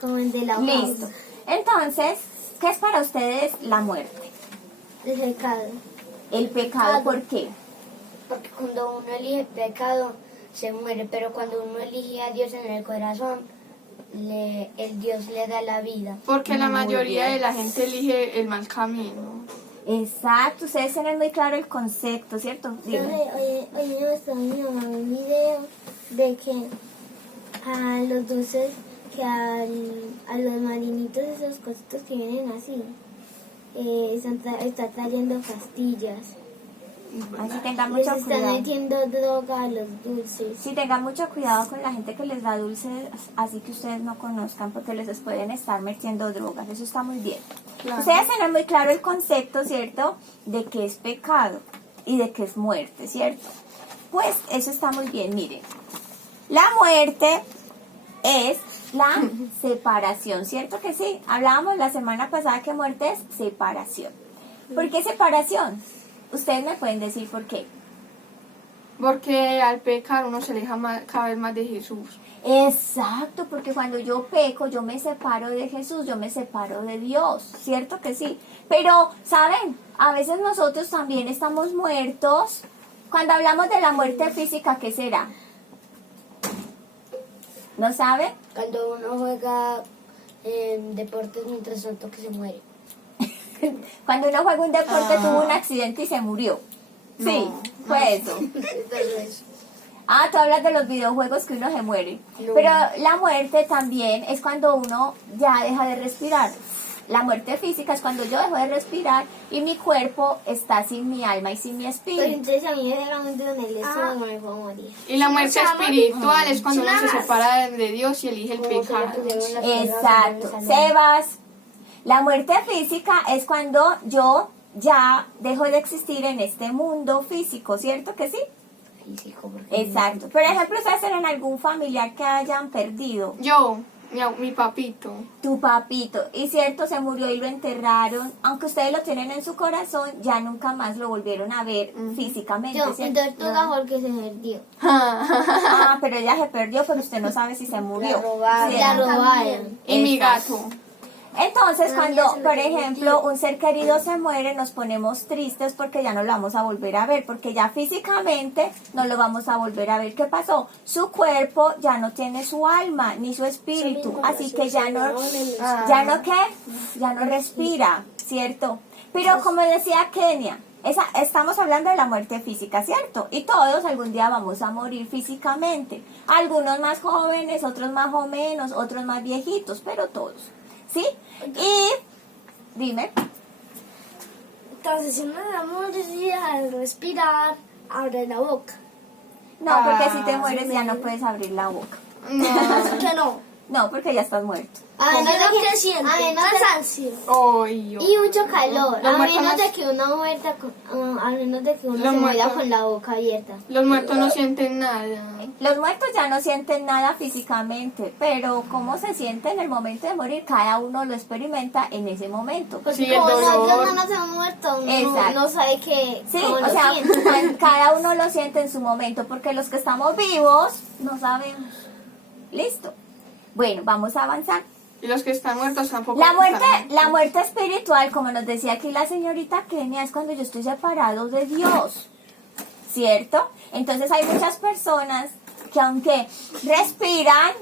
como el de la hoja. Listo. Entonces, ¿qué es para ustedes la muerte? El pecado. El pecado, ¿por qué? Porque cuando uno elige pecado, se muere, pero cuando uno elige a Dios en el corazón, el Dios le da la vida. Porque la Muy mayoría bien. de la gente elige el mal camino. Exacto, ustedes tienen muy claro el concepto, ¿cierto? Dime. Hoy me mostró mi mamá un video de que a los dulces, que a los marinitos, esos cositos que vienen así, está trayendo pastillas. Así tengan Les mucho están cuidado. metiendo droga a los dulces. Sí, tengan mucho cuidado con la gente que les da dulces, así que ustedes no conozcan, porque les pueden estar metiendo drogas. Eso está muy bien. Claro. Ustedes tienen muy claro el concepto, ¿cierto? De que es pecado y de que es muerte, ¿cierto? Pues eso está muy bien. Miren, la muerte es la separación, ¿cierto que sí? Hablábamos la semana pasada que muerte es separación. ¿Por qué separación? Ustedes me pueden decir por qué. Porque al pecar uno se aleja cada vez más de Jesús. Exacto, porque cuando yo peco, yo me separo de Jesús, yo me separo de Dios, ¿cierto que sí? Pero, ¿saben? A veces nosotros también estamos muertos. Cuando hablamos de la muerte física, ¿qué será? ¿No saben? Cuando uno juega deportes mientras tanto que se muere. Cuando uno juega un deporte, tuvo un accidente y se murió. Sí, fue eso. Ah, tú hablas de los videojuegos que uno se muere. No. Pero la muerte también es cuando uno ya deja de respirar. La muerte física es cuando yo dejo de respirar y mi cuerpo está sin mi alma y sin mi Pues espíritu. entonces a mí me dejaron en el estómago me puedo morir. Y la muerte espiritual es cuando uno se separa de Dios y elige el pecado. Exacto. Sebas, la muerte física es cuando yo ya dejo de existir en este mundo físico, ¿cierto que sí? Físico, porque Exacto. Por ejemplo, ustedes tienen algún familiar que hayan perdido. Yo, mi papito. Tu papito, y cierto, se murió y lo enterraron, aunque ustedes lo tienen en su corazón, ya nunca más lo volvieron a ver físicamente, yo, ¿cierto? entonces tú porque se perdió. Ah, pero ella se perdió, pero usted no sabe si se murió. La ¿cierto? robaron. Y mi Exacto. gato. Entonces, Ah, cuando, ya se lo por prometí. ejemplo, un ser querido se muere, nos ponemos tristes porque ya no lo vamos a volver a ver, porque ya físicamente no lo vamos a volver a ver. ¿Qué pasó? Su cuerpo ya no tiene su alma ni su espíritu, así que ya no respira, ¿cierto? Pero como decía Kenia, estamos hablando de la muerte física, ¿cierto? Y todos algún día vamos a morir físicamente. Algunos más jóvenes, otros más o menos, otros más viejitos, pero todos. ¿Sí? Y dime. Entonces, si uno da morir al respirar, abre la boca. No, porque si te mueres ya no puedes abrir la boca. ¿Por qué no? No, porque ya estás muerto. A menos de que siente cansancio. Ay, Y mucho calor. Los A muertos menos no- de que uno muerta a menos de que uno Los se muera muertos- con la boca abierta. Los muertos no sienten nada. Los muertos ya no sienten nada físicamente, pero cómo se siente en el momento de morir, cada uno lo experimenta en ese momento. Porque Sí, el como dolor. nosotros no nos hemos muerto, Exacto. no sabe que Sí, cómo o lo sea, siente. cada uno lo siente en su momento, porque los que estamos vivos no sabemos. Listo. Bueno, vamos a avanzar. Y los que están muertos tampoco. La muerte espiritual, como nos decía aquí la señorita Kenia, es cuando yo estoy separado de Dios, ¿cierto? Entonces hay muchas personas que aunque respiran,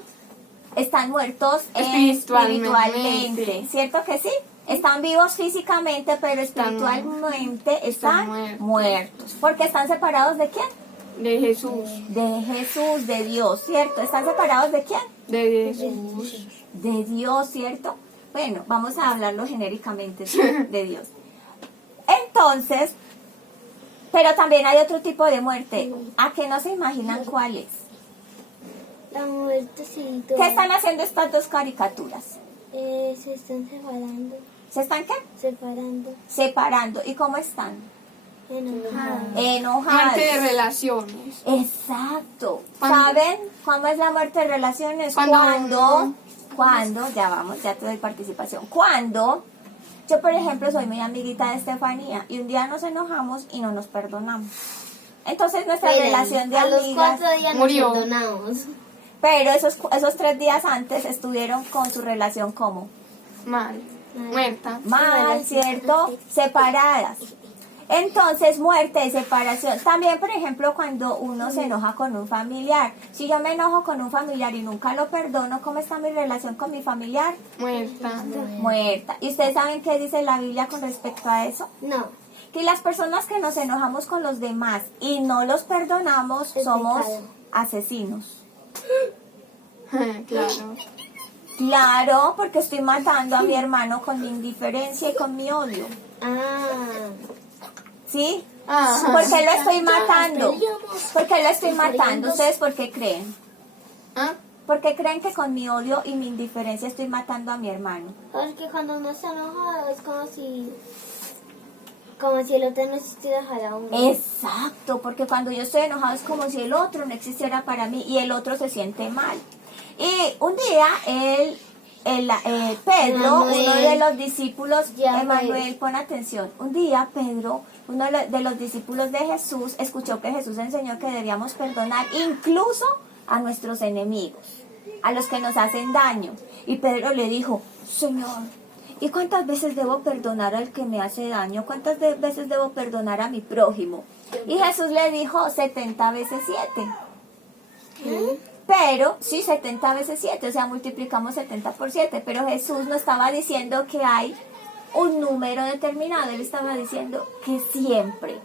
están muertos espiritualmente, ¿cierto que sí? Están vivos físicamente, pero espiritualmente están muertos. Porque están separados de quién? De Jesús. De Jesús, de Dios, ¿cierto? ¿Están separados de quién? De Jesús. De Dios, ¿cierto? Bueno, vamos a hablarlo genéricamente, ¿sí? De Dios. Entonces, pero también hay otro tipo de muerte. ¿A qué no se imaginan cuál es? La muerte sí. ¿Qué están haciendo estas dos caricaturas? Se están separando. ¿Se están qué? Separando. Separando. ¿Y cómo están? Enojados. Enojados. Muerte de relaciones. Exacto. Cuando- ¿Saben cómo es la muerte de relaciones? Cuando, ya te doy participación. Cuando yo, por ejemplo, soy muy amiguita de Estefanía y un día nos enojamos y no nos perdonamos. Entonces nuestra relación de a los amigas 4 días murió. nos perdonamos. Pero esos 3 días antes estuvieron con su relación como Mal. Muerta. mal, ¿cierto? Separadas. Entonces, muerte y separación. También, por ejemplo, cuando uno se enoja con un familiar. Si yo me enojo con un familiar y nunca lo perdono, ¿cómo está mi relación con mi familiar? Muerta. Muerta. ¿Y ustedes saben qué dice la Biblia con respecto a eso? No. Que las personas que nos enojamos con los demás y no los perdonamos Es somos pecado. asesinos. Claro. Claro, porque estoy matando a mi hermano con mi indiferencia y con mi odio. Ah. ¿Sí? Ah. ¿Por qué lo estoy matando? ¿Por qué lo estoy matando? ¿Ustedes por qué creen? ¿Ah? ¿Por qué creen que con mi odio y mi indiferencia estoy matando a mi hermano? Porque cuando uno está enojado es como si el otro no existiera para uno. Exacto, porque cuando yo estoy enojado es como si el otro no existiera para mí y el otro se siente mal. Y un día Pedro, Emanuel. uno de los discípulos, Ya, Emanuel, pon atención, un día Pedro, uno de los discípulos de Jesús, escuchó que Jesús enseñó que debíamos perdonar incluso a nuestros enemigos, a los que nos hacen daño. Y Pedro le dijo, Señor, ¿y cuántas veces debo perdonar al que me hace daño? ¿Cuántas veces debo perdonar a mi prójimo? Y Jesús le dijo 70 veces 7. Pero, sí, 70 veces 7, o sea, multiplicamos 70 por 7. Pero Jesús no estaba diciendo que hay un número determinado. Él estaba diciendo que siempre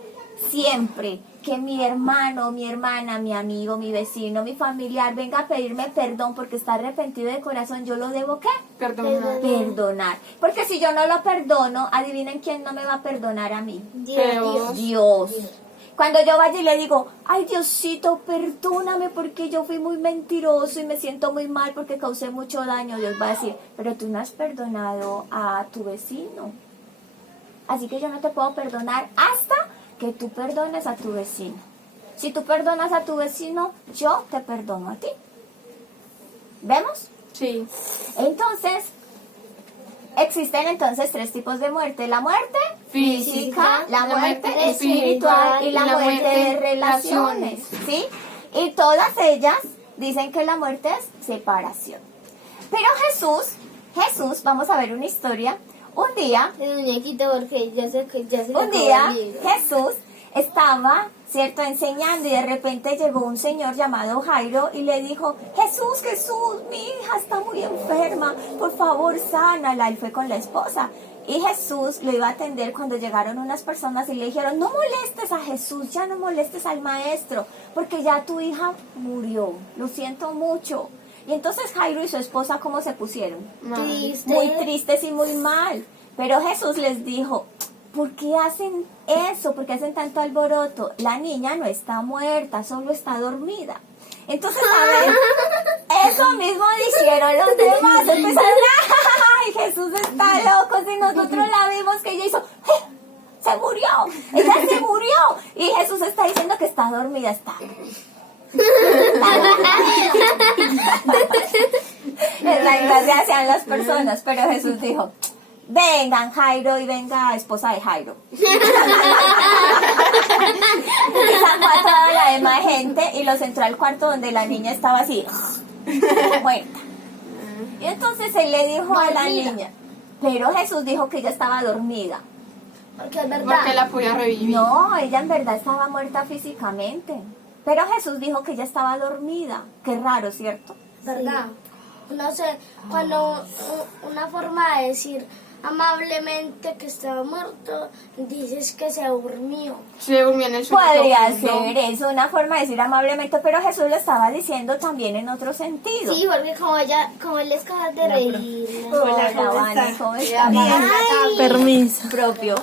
que mi hermano, mi hermana, mi amigo, mi vecino, mi familiar venga a pedirme perdón porque está arrepentido de corazón, yo lo debo, ¿qué? Perdona. Perdonar. Porque si yo no lo perdono, adivinen quién no me va a perdonar a mí. Dios. Dios. Cuando yo vaya y le digo, ay Diosito, perdóname porque yo fui muy mentiroso y me siento muy mal porque causé mucho daño, Dios va a decir, pero tú no has perdonado a tu vecino. Así que yo no te puedo perdonar hasta que tú perdones a tu vecino. Si tú perdonas a tu vecino, yo te perdono a ti. ¿Vemos? Sí. Entonces, existen entonces 3 tipos de muerte. La muerte física, la muerte espiritual y la muerte de relaciones. ¿Sí? Y todas ellas dicen que la muerte es separación. Pero Jesús, vamos a ver una historia. Un día, El muñequito, porque ya sé que ya se le un acabó día el libro. Jesús estaba, ¿cierto?, enseñando y de repente llegó un señor llamado Jairo y le dijo, Jesús, mi hija está muy enferma, por favor, sánala. Él fue con la esposa y Jesús lo iba a atender cuando llegaron unas personas y le dijeron, no molestes a Jesús, ya no molestes al maestro, porque ya tu hija murió, lo siento mucho. Y entonces Jairo y su esposa, ¿cómo se pusieron? Triste. Muy tristes y muy mal. Pero Jesús les dijo, ¿por qué hacen eso? ¿Por qué hacen tanto alboroto? La niña no está muerta, solo está dormida. Entonces, a ver, eso mismo dijeron los demás. Empezaron, ¡ay, Jesús está loco! Si nosotros la vimos que ella hizo, ¡se murió! ¡Ella se murió! Y Jesús está diciendo que está dormida, está. Es la envidia hacia las personas, pero Jesús dijo, vengan Jairo y venga esposa de Jairo. Y sacó a toda la demás gente y los entró al cuarto donde la niña estaba así, muerta. Y entonces él le dijo a la niña, pero Jesús dijo que ella estaba dormida. Porque es verdad. Porque la podía revivir. No, ella en verdad estaba muerta físicamente. Pero Jesús dijo que ella estaba dormida. Qué raro, ¿cierto? ¿Verdad? No sé, cuando una forma de decir amablemente que estaba muerto, dices que se durmió. Se durmió en el suelo. Podría profundo. ser eso, una forma de decir amablemente, pero Jesús lo estaba diciendo también en otro sentido. Sí, porque como él es capaz de reír. Hola, Vane, ¿cómo estás? Permiso. Propio.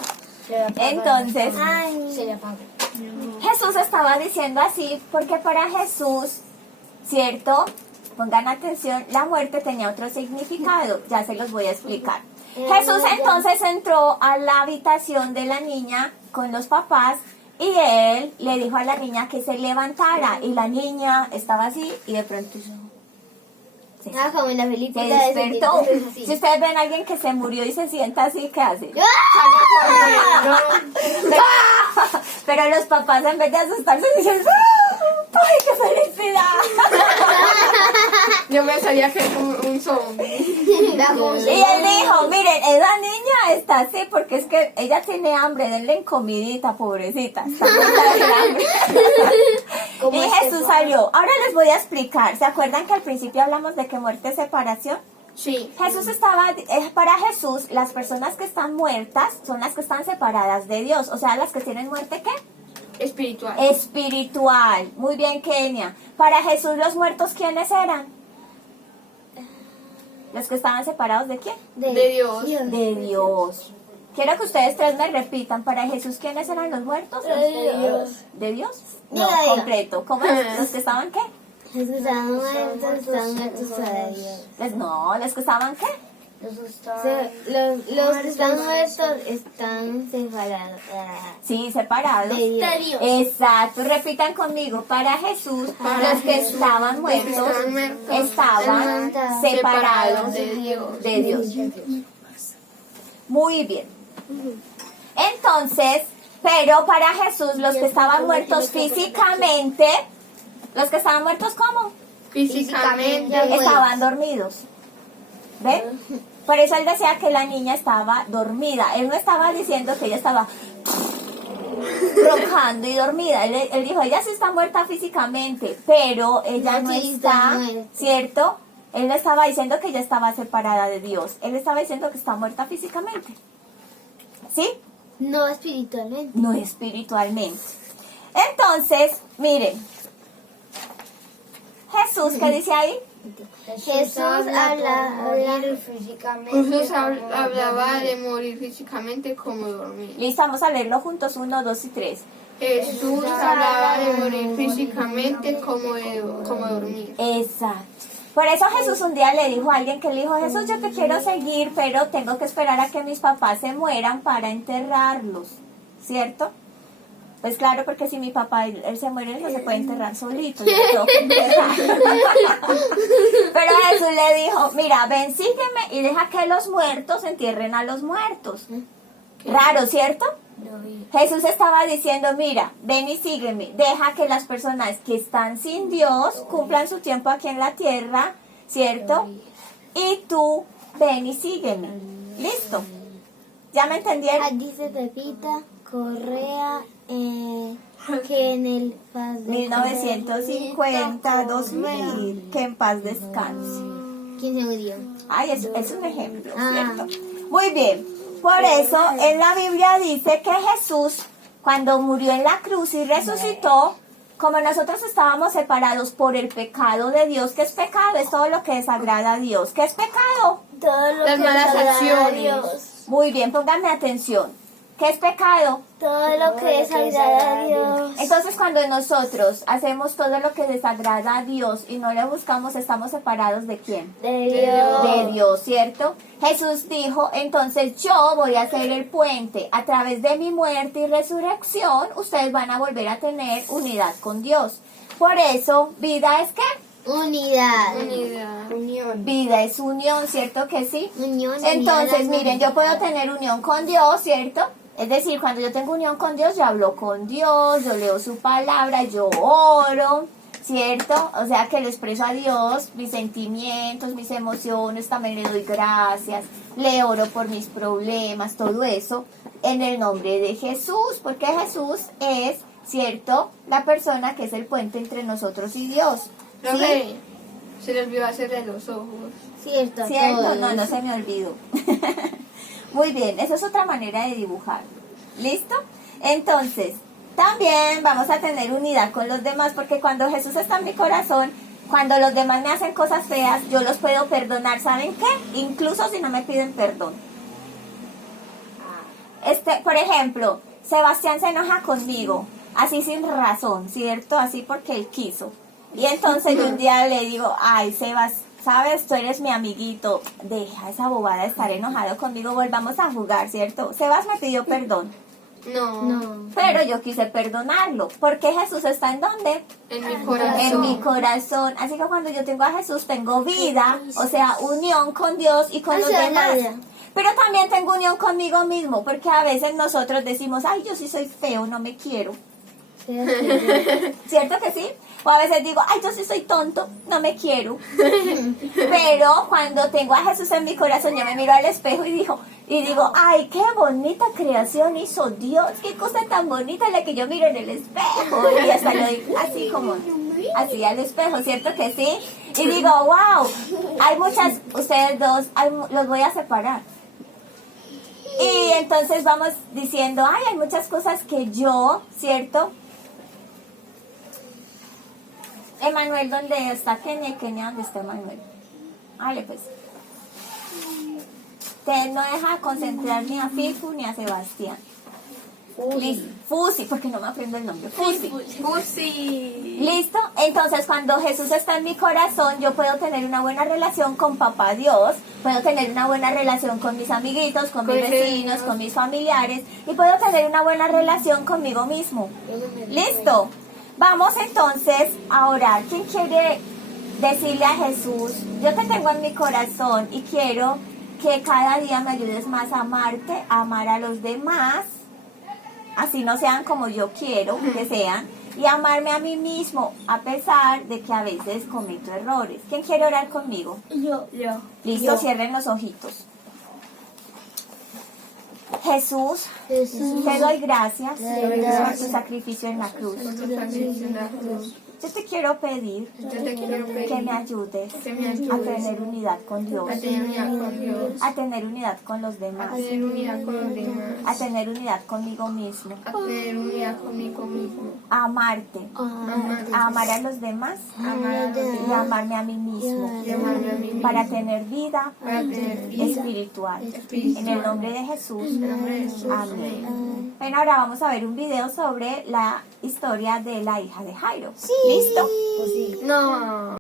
Entonces, Ay, Se le apagó. Jesús estaba diciendo así porque para Jesús, ¿cierto? Pongan atención, la muerte tenía otro significado, ya se los voy a explicar. Jesús entonces entró a la habitación de la niña con los papás y él le dijo a la niña que se levantara y la niña estaba así y de pronto se como en la película se de despertó. Sentimientos así. Si ustedes ven a alguien que se murió y se sienta así, ¿qué hace? Pero los papás en vez de asustarse dicen ¡ay, qué felicidad! Yo pensaría que es un zombie. Y él dijo, miren, esa niña está así porque es que ella tiene hambre, denle comidita, pobrecita. Está muerta de hambre. Y Jesús salió. Ahora les voy a explicar. ¿Se acuerdan que al principio hablamos de que muerte es separación? Sí. Jesús para Jesús, las personas que están muertas son las que están separadas de Dios. O sea, las que tienen muerte, ¿qué? Espiritual. Espiritual. Muy bien, Kenia. Para Jesús, los muertos, ¿quiénes eran? ¿Los que estaban separados de quién? De Dios. De Dios. Quiero que ustedes tres me repitan. Para Jesús, ¿quiénes eran los muertos? De Dios. ¿De Dios? No, Diga, diga. completo. ¿Cómo es? ¿Los que estaban qué? Jesús están muertos para Dios. No, ¿los que estaban qué? Los que están muertos están separados. Sí, separados. De Dios. De Dios. Exacto, repitan conmigo. Para Jesús, los que estaban muertos estaban separados de Dios. Muy bien. Entonces, pero para Jesús, los que estaban muertos físicamente, los que estaban muertos, ¿cómo? Físicamente. Estaban dormidos. ¿Ve? Por eso él decía que la niña estaba dormida. Él no estaba diciendo que ella estaba roncando y dormida. Él dijo, ella sí está muerta físicamente, pero ella no Sí, está está, muerta. ¿cierto? Él no estaba diciendo que ella estaba separada de Dios. Él estaba diciendo que está muerta físicamente. ¿Sí? No espiritualmente. No espiritualmente. Entonces, miren. Jesús, ¿qué dice ahí? Jesús habla Jesús hablaba de morir físicamente como dormir. Listo, vamos a leerlo juntos. 1, 2 y 3. Jesús hablaba de morir físicamente como dormir. Exacto. Por eso Jesús un día le dijo a alguien que le dijo, Jesús, yo te quiero seguir, pero tengo que esperar a que mis papás se mueran para enterrarlos, ¿cierto? Pues claro, porque si mi papá él se muere, él no se puede enterrar solito, yo tengo que enterrar. Pero Jesús le dijo, mira, ven, sígueme y deja que los muertos entierren a los muertos. Raro, ¿cierto? Jesús estaba diciendo, mira, ven y sígueme, deja que las personas que están sin Dios cumplan su tiempo aquí en la tierra, ¿cierto? Y tú ven y sígueme. ¿Listo? ¿Ya me entendieron? Dice Pepita Correa que en el paz de 1950, 2000, que en paz descanse. ¿Quién se murió? Ay, es un ejemplo, Ah. ¿cierto? Muy bien. Por eso en la Biblia dice que Jesús, cuando murió en la cruz y resucitó, como nosotros estábamos separados por el pecado de Dios, ¿qué es pecado? Es todo lo que desagrada a Dios. ¿Qué es pecado? Todo lo Las que malas desagrada a acciones. Dios. Muy bien, pónganme atención. ¿Qué es pecado? Todo lo que desagrada a Dios. Entonces cuando nosotros hacemos todo lo que desagrada a Dios y no le buscamos, estamos separados ¿de quién? De Dios. De Dios, ¿cierto? Jesús dijo, entonces yo voy a ser el puente. A través de mi muerte y resurrección, ustedes van a volver a tener unidad con Dios. Por eso, vida es ¿qué? Unidad. Unidad. Vida es unión, ¿cierto que sí? Unión. Entonces, unidad, miren, yo puedo tener unión con Dios, ¿cierto? Es decir, cuando yo tengo unión con Dios, yo hablo con Dios, yo leo su palabra, yo oro, ¿cierto? O sea que le expreso a Dios mis sentimientos, mis emociones, también le doy gracias, le oro por mis problemas, todo eso, en el nombre de Jesús, porque Jesús es, ¿cierto? La persona que es el puente entre nosotros y Dios. Profe, se le olvidó hacerle los ojos. Cierto. ¿Cierto? todos. No se me olvidó. Muy bien, esa es otra manera de dibujar. ¿Listo? Entonces, también vamos a tener unidad con los demás, porque cuando Jesús está en mi corazón, cuando los demás me hacen cosas feas, yo los puedo perdonar. ¿Saben qué? Incluso si no me piden perdón. Por ejemplo, Sebastián se enoja conmigo, así sin razón, ¿cierto? Así porque él quiso. Y entonces yo un día le digo, ay, Sebas, sabes, tú eres mi amiguito, deja esa bobada de estar enojado conmigo, volvamos a jugar, ¿cierto? Sebas me pidió perdón, No. pero yo quise perdonarlo, porque Jesús está ¿en dónde? En mi corazón. En mi corazón. Así que cuando yo tengo a Jesús, tengo vida, o sea, unión con Dios y con los demás. Pero también tengo unión conmigo mismo, porque a veces nosotros decimos, ay, yo sí soy feo, no me quiero. ¿Cierto que sí? O a veces digo, ay, yo sí soy tonto, no me quiero. Pero cuando tengo a Jesús en mi corazón, yo me miro al espejo y digo, ay, qué bonita creación hizo Dios, qué cosa tan bonita la que yo miro en el espejo. Y hasta lo digo así como, así al espejo, ¿cierto que sí? Y digo, wow, hay muchas, ustedes dos, los voy a separar. Y entonces vamos diciendo, ay, hay muchas cosas que yo, ¿cierto? Emanuel, ¿dónde está Kenia? Kenia, ¿dónde está Emanuel? Vale, pues. Usted no deja concentrar ni a Fifu ni a Sebastián. Fusi, porque no me aprendo el nombre. Fusi. ¿Listo? Entonces, cuando Jesús está en mi corazón, yo puedo tener una buena relación con Papá Dios, puedo tener una buena relación con mis amiguitos, con mis vecinos, con mis familiares, y puedo tener una buena relación conmigo mismo. ¿Listo? Vamos entonces a orar. ¿Quién quiere decirle a Jesús, yo te tengo en mi corazón y quiero que cada día me ayudes más a amarte, a amar a los demás, así no sean como yo quiero que sean, y amarme a mí mismo, a pesar de que a veces cometo errores? ¿Quién quiere orar conmigo? Yo. Listo, cierren los ojitos. Jesús, te doy gracias por tu sacrificio en la cruz. Yo te quiero pedir que me ayudes a tener unidad con Dios, a tener unidad con los demás, a tener unidad conmigo mismo, a amarte, a amar a los demás y a amarme a mí mismo, para tener vida espiritual. En el nombre de Jesús. Amén. Bueno, ahora vamos a ver un video sobre la historia de la hija de Jairo. ¿Listo? No.